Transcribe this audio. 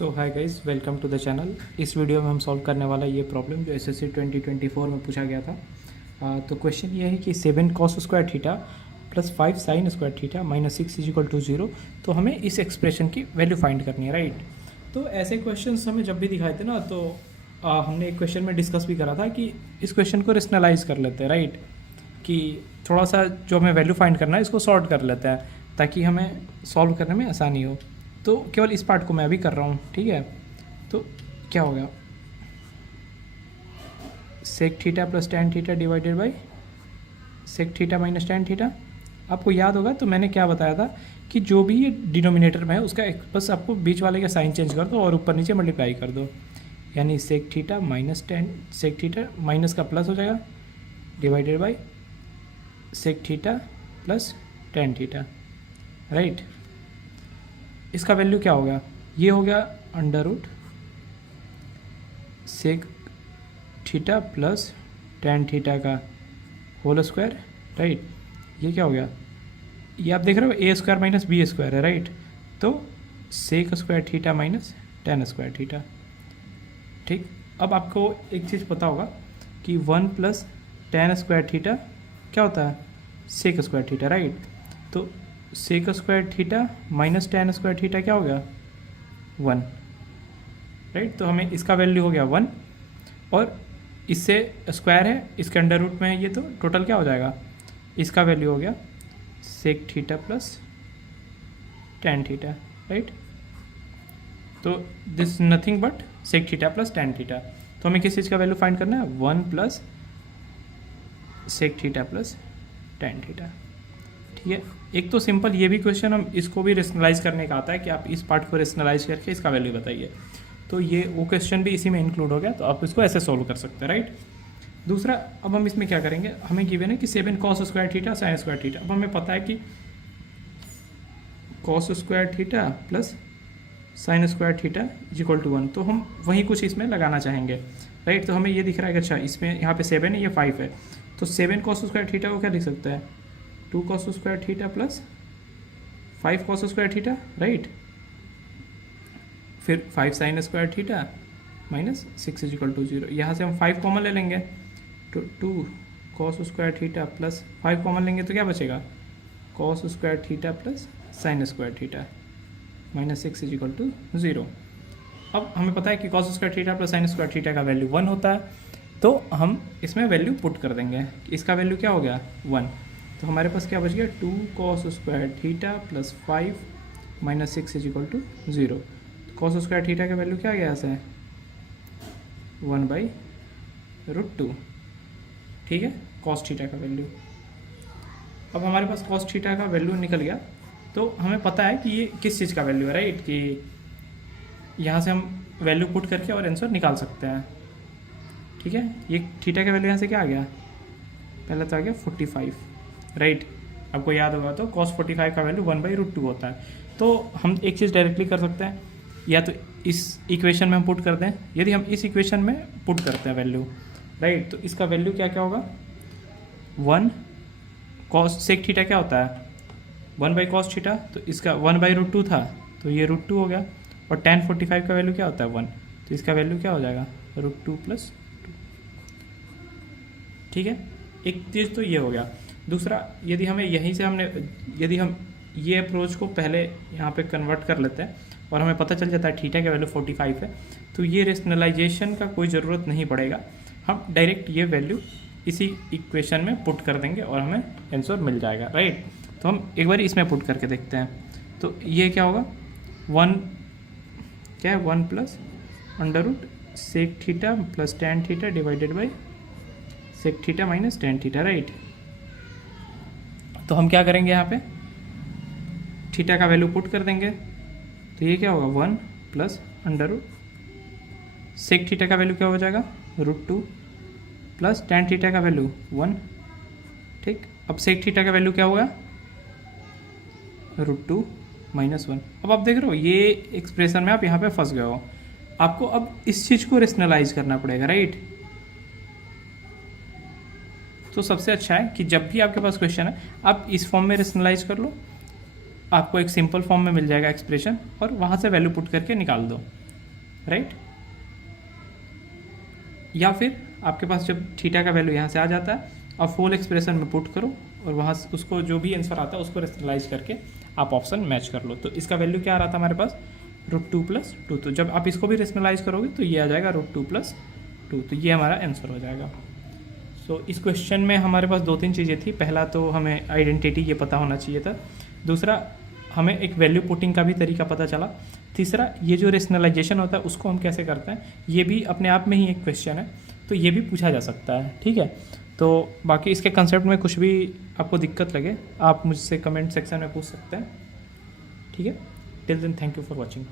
So hi guys, welcome to the channel. इस video में हम सॉल्व करने वाला ये प्रॉब्लम जो एसएससी 2024 में पूछा गया था। तो क्वेश्चन ये है कि 7 cos square theta plus 5 sine square theta minus 6 is equal to 0। तो हमें इस एक्सप्रेशन की वैल्यू फाइंड करनी है, राइट। तो ऐसे क्वेश्चन हमें जब भी दिखाए थे ना, तो हमने एक क्वेश्चन में डिस्कस भी करा था कि इस क्वेश्चन को रेशनलाइज कर लेते हैं, राइट। कि थोड़ा सा जो हमें वैल्यू फाइंड करना है इसको सॉर्ट कर लेते हैं ताकि हमें सॉल्व करने में आसानी हो। तो केवल इस पार्ट को मैं अभी कर रहा हूँ, ठीक है। तो क्या होगा, sec theta plus tan theta divided by sec theta minus tan theta. आपको याद होगा तो मैंने क्या बताया था कि जो भी ये डिनोमिनेटर में है उसका बस आपको बीच वाले का साइन चेंज कर दो और ऊपर नीचे मल्टीप्लाई कर दो, यानी sec theta minus tan, sec theta minus का प्लस हो जाएगा divided by sec theta plus tan theta, right. इसका वैल्यू क्या हो गया, ये हो गया under root sec theta plus tan theta का होल स्क्वायर, राइट। ये क्या हो गया, ये आप देख रहे हो A square minus B square है, राइट। तो sec square theta minus tan square theta, ठीक। अब आपको एक चीज़ पता होगा कि 1 प्लस टेन स्क्वायर थीटा क्या होता है, सेक स्क्वायर थीटा, राइट। तो sec square theta minus tan square theta क्या हो गया, 1, राइट। तो हमें इसका वैल्यू हो गया 1 और इससे स्क्वायर है, इसके अंडर रूट में है ये, तो टोटल क्या हो जाएगा, इसका वैल्यू हो गया sec theta plus tan theta, right. तो this nothing but sec theta plus tan theta. तो हमें किस चीज़ का वैल्यू फाइंड करना है, 1 plus sec theta plus tan theta, ठीक है। एक तो सिंपल ये भी क्वेश्चन हम इसको भी रेशनलाइज करने का आता है कि आप इस पार्ट को रेशनलाइज करके इसका वैल्यू बताइए। तो ये वो क्वेश्चन भी इसी में इंक्लूड हो गया, तो आप इसको ऐसे सोल्व कर सकते हैं, राइट। दूसरा, अब हम इसमें क्या करेंगे, हमें गिवन है कि 7 cos square theta sine square theta. अब हमें पता है कि cos square theta plus sine square theta is equal to 1, तो हम वही कुछ इसमें लगाना चाहेंगे, राइट। तो हमें ये दिख रहा है कि अच्छा इसमें यहाँ पे 7 है, ये 5 है, तो 7 cos स्क्वायर थीटा को क्या लिख सकते हैं, 2 cos square theta plus 5 cos square theta, right. फिर 5 sine square theta minus 6 is equal to 0। यहाँ से हम 5 कॉमन ले लेंगे, तो 2 cos square theta plus 5 common लेंगे तो क्या बचेगा, cos square theta plus sine square theta minus 6 is equal to 0। अब हमें पता है कि cos square theta plus sine square theta का वैल्यू 1 होता है, तो हम इसमें वैल्यू पुट कर देंगे। इसका वैल्यू क्या हो गया, 1। तो हमारे पास क्या बच गया, 2 cos square theta plus 5 minus 6 is equal to 0। cos square theta का वैल्यू क्या आ गया यहाँ से, 1/√2, ठीक है, cos थीटा का वैल्यू। अब हमारे पास cos थीटा का वैल्यू निकल गया, तो हमें पता है कि ये किस चीज़ का वैल्यू है, राइट। कि यहाँ से हम वैल्यू पुट करके और आंसर निकाल सकते हैं, ठीक है। ये थीटा का वैल्यू यहाँ से क्या आ गया, पहले तो आ गया 45, राइट। आपको याद होगा तो cos 45 का वैल्यू 1/√2 होता है। तो हम एक चीज़ डायरेक्टली कर सकते हैं, या तो इस इक्वेशन में हम पुट कर दें। यदि हम इस इक्वेशन में पुट करते हैं वैल्यू, राइट, तो इसका वैल्यू क्या क्या होगा, 1 cos सेक थीटा क्या होता है, 1/cos थीटा, तो इसका 1/√2 था, तो ये √2 हो गया। और tan 45 का वैल्यू क्या होता है, 1, तो इसका वैल्यू क्या हो जाएगा, √2 + 2, ठीक है। एक चीज़ तो ये हो गया। दूसरा, यदि हमें यहीं से यदि हम ये अप्रोच को पहले यहाँ पे कन्वर्ट कर लेते हैं और हमें पता चल जाता है थीटा का वैल्यू 45 है, तो ये रेशनलाइजेशन का कोई ज़रूरत नहीं पड़ेगा। हम डायरेक्ट ये वैल्यू इसी इक्वेशन में पुट कर देंगे और हमें आंसर मिल जाएगा, राइट। तो हम एक बार इसमें पुट करके देखते हैं। तो ये क्या होगा, 1 क्या है, 1 plus under root sec theta plus tan theta divided by sec theta minus tan theta, right. तो हम क्या करेंगे, यहाँ पे थीटा का वैल्यू पुट कर देंगे, तो ये क्या होगा, 1 plus under root sec theta का वैल्यू क्या हो जाएगा, √2 प्लस टेन थीटा का वैल्यू 1, ठीक। अब सेक थीटा का वैल्यू क्या होगा, √2 - 1। अब आप देख रहे हो ये एक्सप्रेशन में आप यहाँ पे फंस गए हो, आपको अब इस चीज़ को रेशनलाइज करना पड़ेगा, राइट। तो सबसे अच्छा है कि जब भी आपके पास क्वेश्चन है आप इस फॉर्म में रेशनलाइज कर लो, आपको एक सिंपल फॉर्म में मिल जाएगा एक्सप्रेशन, और वहाँ से वैल्यू पुट करके निकाल दो। राइट। या फिर आपके पास जब थीटा का वैल्यू यहाँ से आ जाता है और फुल एक्सप्रेशन में पुट करो और वहाँ से उसको जो भी आंसर आता है उसको रेशनलाइज करके आप ऑप्शन मैच कर लो। तो इसका वैल्यू क्या आ रहा था हमारे पास, √2 + 2। तो जब आप इसको भी रेशनलाइज करोगे तो ये आ जाएगा √2 + 2। तो ये हमारा आंसर हो जाएगा। सो इस क्वेश्चन में हमारे पास 2-3 चीज़ें थी। पहला तो हमें आइडेंटिटी ये पता होना चाहिए था, दूसरा हमें एक वैल्यू पुटिंग का भी तरीका पता चला, तीसरा ये जो रेशनलाइजेशन होता है उसको हम कैसे करते हैं, ये भी अपने आप में ही एक क्वेश्चन है, तो ये भी पूछा जा सकता है। ठीक है, तो बाकी इसके कंसेप्ट में कुछ भी आपको दिक्कत लगे आप मुझसे कमेंट सेक्शन में पूछ सकते हैं। ठीक है, till then thank you for watching.